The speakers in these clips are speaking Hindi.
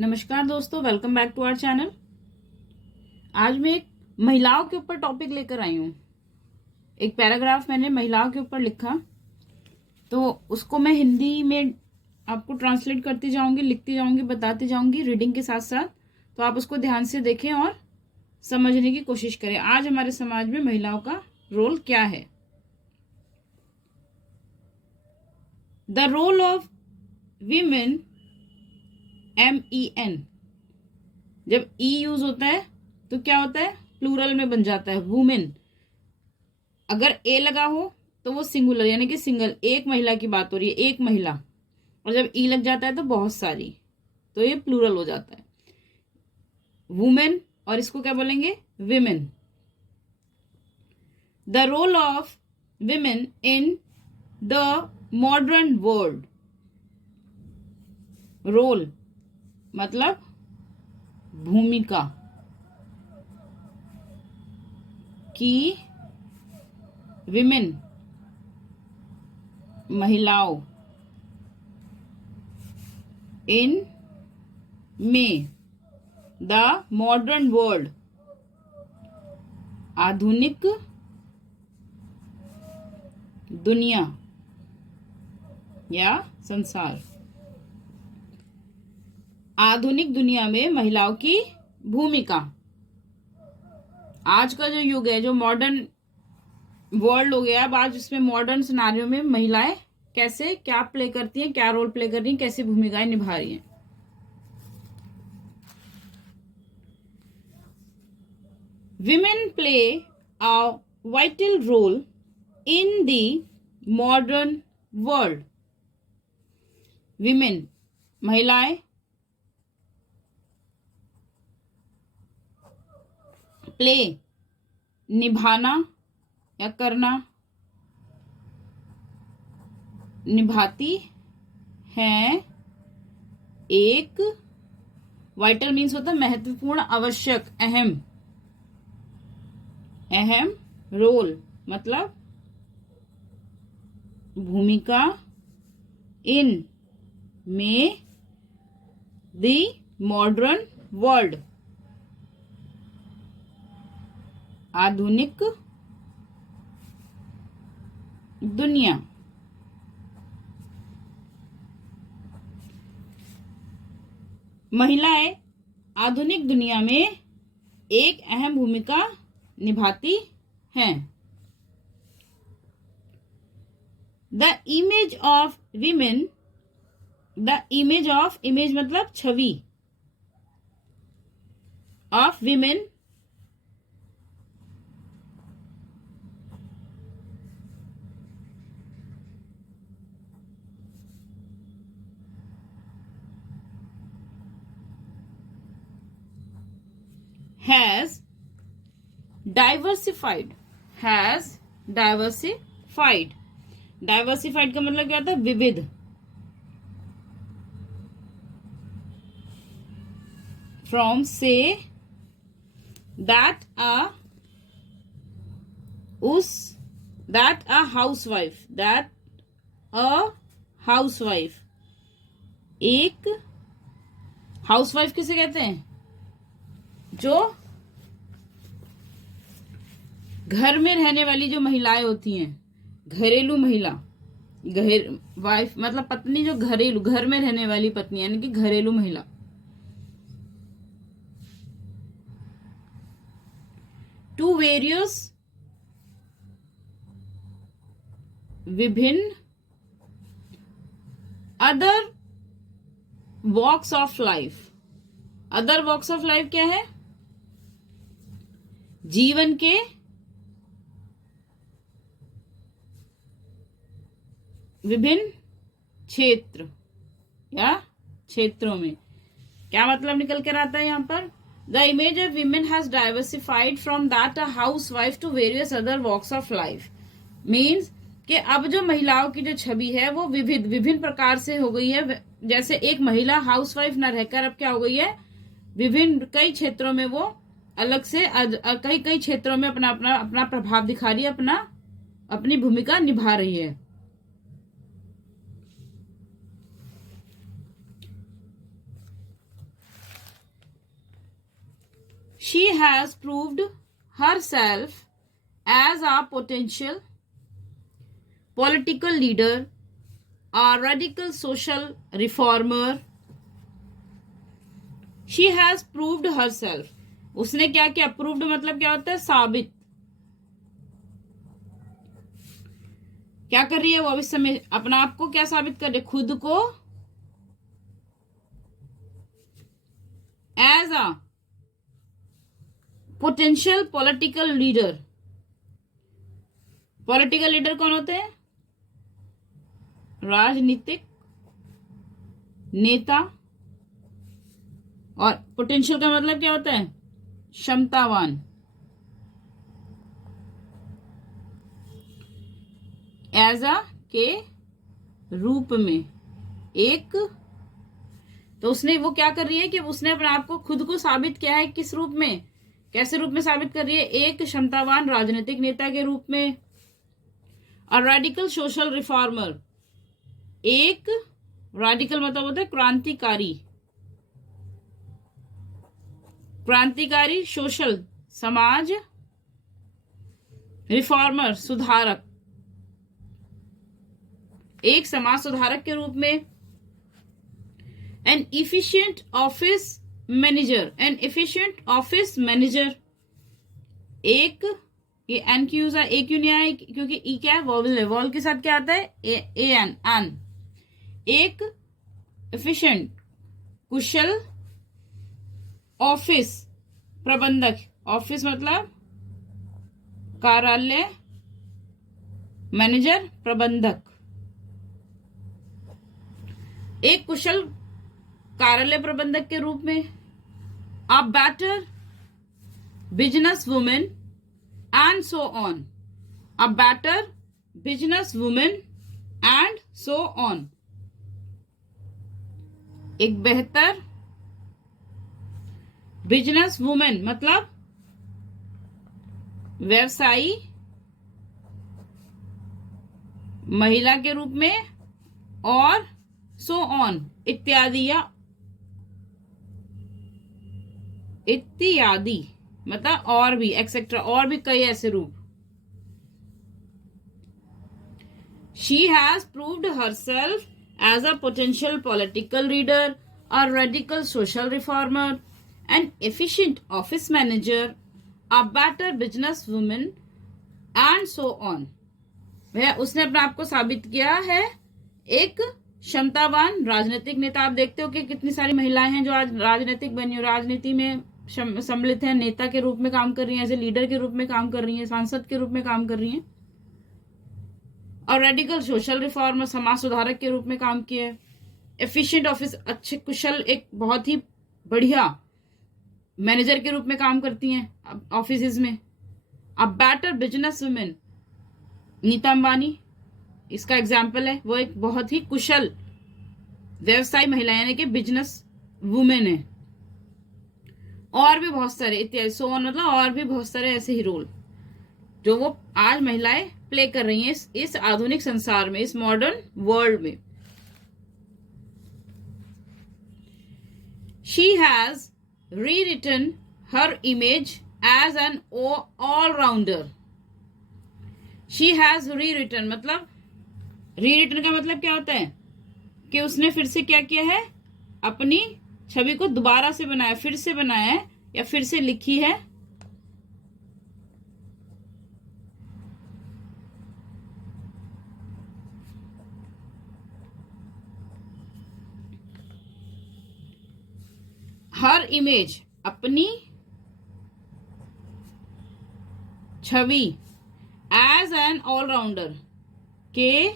नमस्कार दोस्तों, welcome back to our channel. आज मैं एक महिलाओं के ऊपर टॉपिक लेकर आई हूँ। एक पैराग्राफ मैंने महिलाओं के ऊपर लिखा, तो उसको मैं हिंदी में आपको ट्रांसलेट करती जाऊंगी, लिखती जाऊंगी, बताती जाऊंगी रीडिंग के साथ साथ। तो आप उसको ध्यान से देखें और समझने की कोशिश करें आज हमारे समाज में महिलाओं का रोल क्या है। The role of women, MEN, जब ई यूज होता है तो क्या होता है, प्लूरल में बन जाता है वुमेन। अगर ए लगा हो तो वो सिंगुलर यानी कि सिंगल, एक महिला की बात हो रही है, एक महिला। और जब ई लग जाता है तो बहुत सारी, तो ये प्लूरल हो जाता है वुमेन। और इसको क्या बोलेंगे, women. The role of women in the modern world. Role मतलब भूमिका, कि विमेन महिलाओं, इन में द मॉडर्न वर्ल्ड आधुनिक दुनिया या संसार, आधुनिक दुनिया में महिलाओं की भूमिका। आज का जो युग है, जो मॉडर्न वर्ल्ड हो गया, अब आज इसमें मॉडर्न सिनारियो में महिलाएं कैसे क्या प्ले करती हैं, क्या रोल प्ले कर रही हैं, कैसी भूमिकाएं निभा रही हैं। Women play a vital role in the modern world. Women महिलाएं प्ले निभाना या करना, निभाती हैं एक, वाइटल मीन्स होता है महत्वपूर्ण, आवश्यक, अहम, अहम रोल मतलब भूमिका, इन में द मॉडर्न वर्ल्ड आधुनिक दुनिया। महिलाएं आधुनिक दुनिया में एक अहम भूमिका निभाती हैं। The image of women, the image of, image मतलब छवि, of women has diversified, has diversified, diversified का मतलब क्या होता है, विविध। From say that a, उस, that a housewife, that a housewife, एक हाउसवाइफ किसे कहते हैं, जो घर में रहने वाली जो महिलाएं होती हैं, घरेलू महिला, वाइफ मतलब पत्नी, जो घरेलू, घर में रहने वाली पत्नी यानी कि घरेलू महिला। टू वेरियस, विभिन्न, other walks of life, other walks of life क्या है, जीवन के विभिन्न क्षेत्र या क्षेत्रों में। क्या मतलब निकल कर आता है यहाँ पर, the image of women has diversified from that a house wife to various other walks of life. Means कि अब जो महिलाओं की जो छवि है वो विभिन्न प्रकार से हो गई है। जैसे एक महिला हाउसवाइफ न रहकर अब क्या हो गई है, विभिन्न कई क्षेत्रों में वो अलग से कई क्षेत्रों में अपना अपना अपना प्रभाव दिखा रही है, अपनी भूमिका निभा रही है। She has proved herself as a potential political leader, a radical social reformer. She has proved herself. उसने क्या किया? proved मतलब क्या होता है? साबित. क्या कर रही है वो अभी समय? अपना आप को क्या साबित कर रही है? खुद को as a potential political leader. Political leader कौन होते हैं? राजनीतिक नेता. और पोटेंशियल का मतलब क्या होता है? क्षमतावान. एज अ के रूप में. एक तो उसने वो क्या कर रही है कि उसने अपने आप को खुद को साबित किया है. किस रूप में? कैसे रूप में साबित कर रही है? एक क्षमतावान राजनीतिक नेता के रूप में. और रेडिकल सोशल रिफॉर्मर. एक रेडिकल मतलब होता है क्रांतिकारी. क्रांतिकारी सोशल समाज. रिफॉर्मर सुधारक. एक समाज सुधारक के रूप में. An efficient office manager. An efficient office manager. एक ये एन की यूज है. ए क्यों नहीं आया? क्योंकि ई क्या है? वॉवल है. वॉवल के साथ क्या आता है? A N N. एक एफिशिएंट कुशल ऑफिस प्रबंधक. ऑफिस मतलब कार्यालय. मैनेजर प्रबंधक. एक कुशल कार्यालय प्रबंधक के रूप में. A better business women and so on. A better business women and so on. एक बेहतर बिजनेस वुमेन मतलब व्यवसायी महिला के रूप में. और सो ऑन इत्यादि या इत्यादि मतलब और भी एक्सेट्रा. और भी कई ऐसे रूप. She has proved herself as a potential political leader, a radical social reformer, an efficient office manager, a better business woman, and so on. वह उसने अपने आप को साबित किया है एक क्षमतावान राजनीतिक नेता. आप देखते हो कि कितनी सारी महिलाएं हैं जो आज राजनीतिक बनी, राजनीति में सम्मिलित हैं, नेता के रूप में काम कर रही हैं, एज ए लीडर के रूप में काम कर रही हैं, सांसद के रूप में काम कर रही हैं. और रेडिकल सोशल रिफॉर्मर समाज सुधारक के रूप में काम किए. एफिशिएंट ऑफिस अच्छे कुशल एक बहुत ही बढ़िया मैनेजर के रूप में काम करती हैं ऑफिस में. अब better business woman Nita Ambani इसका एग्जाम्पल है. वो एक बहुत ही कुशल व्यवसाय महिला यानी कि बिजनेस वुमेन है. और भी बहुत सारे इत्यादि सो ऑन मतलब और भी बहुत सारे ऐसे ही रोल जो वो आज महिलाएं प्ले कर रही हैं इस आधुनिक संसार में, इस मॉडर्न वर्ल्ड में. She has rewritten her image as an allrounder. She has rewritten मतलब रीरिटन का मतलब क्या होता है कि उसने फिर से क्या किया है? अपनी छवि को दोबारा से बनाया, फिर से बनाया है या फिर से लिखी है. हर इमेज अपनी छवि एज एन ऑलराउंडर के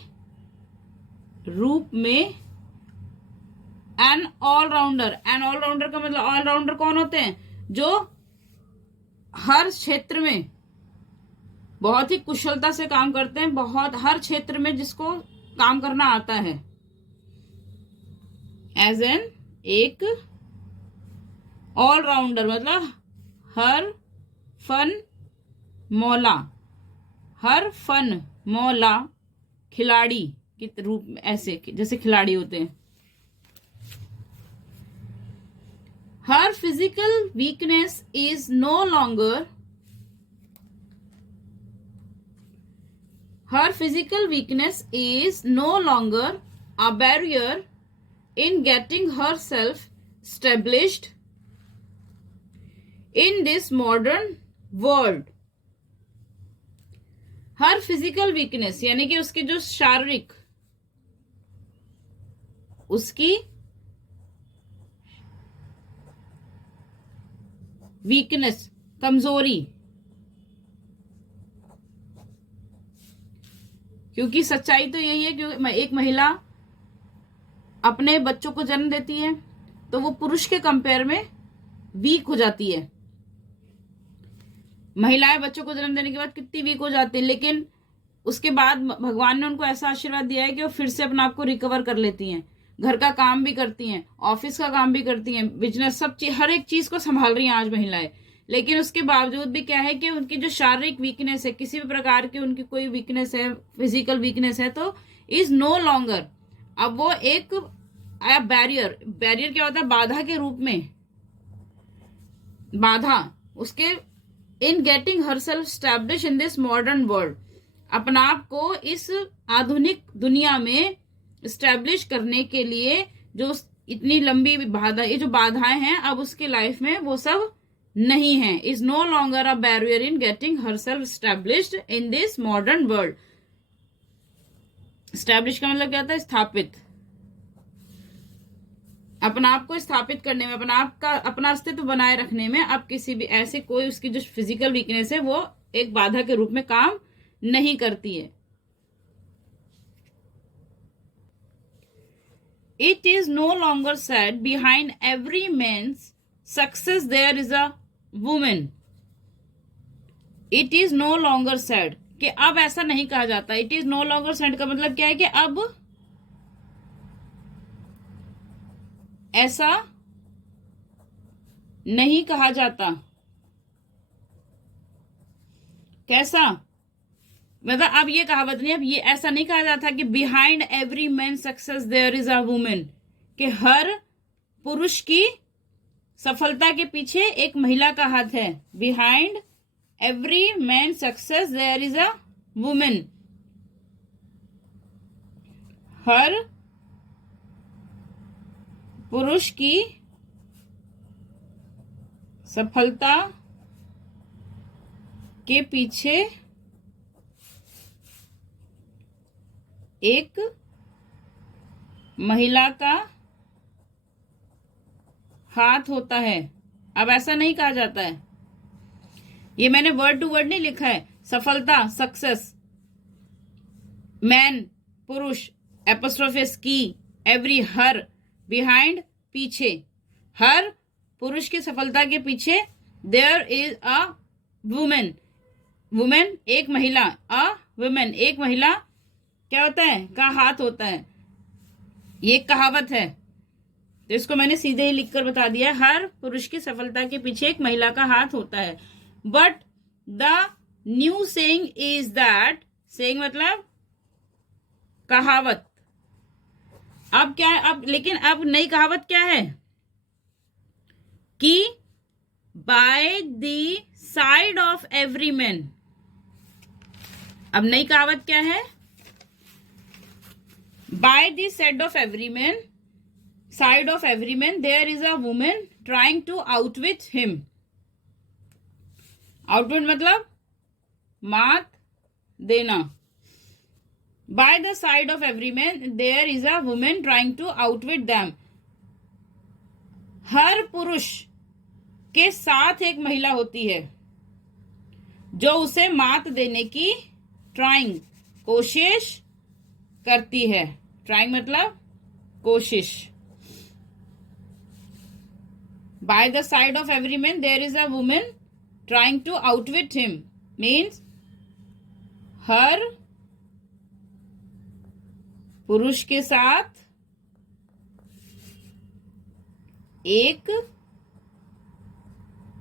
रूप में. An allrounder. एन ऑलराउंडर का मतलब ऑलराउंडर कौन होते हैं? जो हर क्षेत्र में बहुत ही कुशलता से काम करते हैं, बहुत हर क्षेत्र में जिसको काम करना आता है. एज एन एक ऑलराउंडर मतलब हर फन मौला. हर फन मौला खिलाड़ी के रूप में, ऐसे जैसे खिलाड़ी होते हैं. her physical weakness is no longer a barrier in getting herself established in this modern world. Her physical weakness यानी कि उसकी जो शारीरिक उसकी वीकनेस कमजोरी, क्योंकि सच्चाई तो यही है कि एक महिला अपने बच्चों को जन्म देती है तो वो पुरुष के कंपेयर में वीक हो जाती है। महिलाएं बच्चों को जन्म देने के बाद कितनी वीक हो जाती है, लेकिन उसके बाद भगवान ने उनको ऐसा आशीर्वाद दिया है कि वो फिर से अपने आप को रिकवर कर लेती हैं, घर का काम भी करती हैं, ऑफिस का काम भी करती हैं, बिजनेस, सब चीज, हर एक चीज को संभाल रही हैं आज महिलाएं। लेकिन उसके बावजूद भी क्या है कि उनकी जो शारीरिक वीकनेस है, किसी भी प्रकार की उनकी कोई वीकनेस है, फिजिकल वीकनेस है, तो इज नो लॉन्गर, अब वो एक बैरियर क्या होता है? बाधा के रूप में, बाधा उसके इन getting herself establish in this modern world, अपना आप को इस आधुनिक दुनिया में स्टैब्लिश करने के लिए जो इतनी लंबी बाधा, ये जो बाधाएं हैं अब उसकी लाइफ में वो सब नहीं है। Is no longer a barrier in getting herself established in this modern world. Establish का मतलब क्या होता है? स्थापित, अपना आप को स्थापित करने में, अपना अस्तित्व बनाए रखने में अब किसी भी ऐसे कोई उसकी जो फिजिकल वीकनेस है वो एक बाधा के रूप में काम नहीं करती है। It is no longer said behind every man's success there is a woman. It is no longer said कि अब ऐसा नहीं कहा जाता। It is no longer said का मतलब क्या है कि अब ऐसा नहीं कहा जाता। कैसा? मतलब अब ये कहावत नहीं, अब ये ऐसा नहीं कहा जाता कि behind every man success there is a woman, कि हर पुरुष की सफलता के पीछे एक महिला का हाथ है। Behind every man success there is a women, हर पुरुष की सफलता के पीछे एक महिला का हाथ होता है। अब ऐसा नहीं कहा जाता है, ये मैंने वर्ड टू वर्ड नहीं लिखा है। सफलता, सक्सेस, मैन पुरुष, एपोस्ट्रोफिस की, एवरी, हर, बिहाइंड पीछे, हर पुरुष की सफलता के पीछे there is a woman, woman एक महिला, अ वुमेन एक महिला क्या होता है? का हाथ होता है। ये एक कहावत है, तो इसको मैंने सीधे ही लिखकर बता दिया, हर पुरुष की सफलता के पीछे एक महिला का हाथ होता है। But the new saying is that, saying मतलब कहावत। अब क्या है? अब लेकिन अब नई कहावत क्या है कि bye the side of every man. अब नई कहावत क्या है? By the side of every man, there is a woman trying to outwit him. Outwit मतलब मात देना। By the side of every man, there is a woman trying to outwit them. हर पुरुष के साथ एक महिला होती है जो उसे मात देने की ट्राइंग, कोशिश करती है। ट्राइंग मतलब कोशिश। By the side of every man there is a women trying to outwit him, means हर पुरुष के साथ एक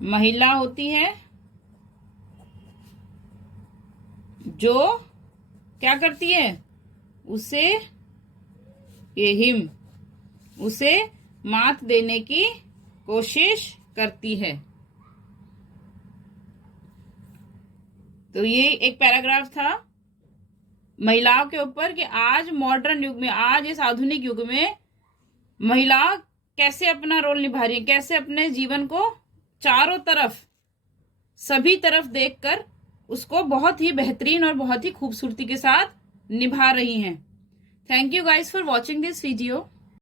महिला होती है जो क्या करती है? उसे मात देने की कोशिश करती है। तो ये एक पैराग्राफ था महिलाओं के ऊपर कि आज मॉडर्न युग में, आज इस आधुनिक युग में महिला कैसे अपना रोल निभा रही है, कैसे अपने जीवन को चारों तरफ, सभी तरफ देखकर उसको बहुत ही बेहतरीन और बहुत ही खूबसूरती के साथ निभा रही हैं। Thank you guys for watching this video.